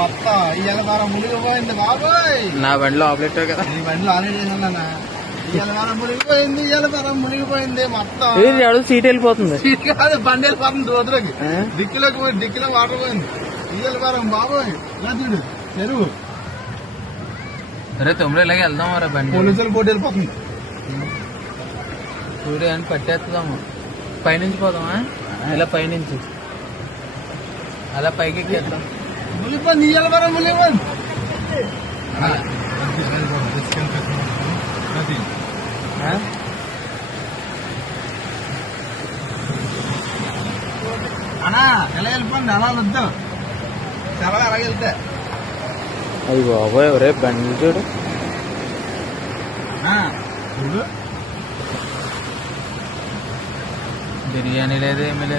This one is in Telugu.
మొత్తం ఇవాళ వారం మునిగిపోయింది బాబోయ్. నా బండిలో ఆపరేటర్ కదా, ఈ బండిలో ఆల్రెడీ చేసాను. ఇవాళ వారం మునిగిపోయింది, ఇవాళ వారం మునిగిపోయింది మొత్తం. సీట్ వెళ్ళిపోతుంది. సీట్ కాదు, బండి వెళ్ళిపోతుంది దూతలోకి. డిక్కిలో వాటర్ పోయింది. ఇవాళ వారం బాబోయ్. ఇలా చూడు చెరువు. అరే తొమ్మిది ఇలాగే వెళ్దాం రా బండి. పోలీసులు పోటీ వెళ్ళిపోతుంది. చూడు అని పట్టేస్తాము. పైనుంచి పోదామా? ఇలా పైనుంచి అలా పైకి ఎక్కేద్దాం. మునిగిపోయింది, ఇవాళ వారం మునిగిపోయింది. అన్నా ఎలా వెళ్ళిపోండి, అలా వద్దాం. చాలా అలాగే వెళ్తే అయ్యి బాబోయ్ రేపు బండి చూడు. చూడు బిర్యానీ లేదు, ఏమీ లేదు.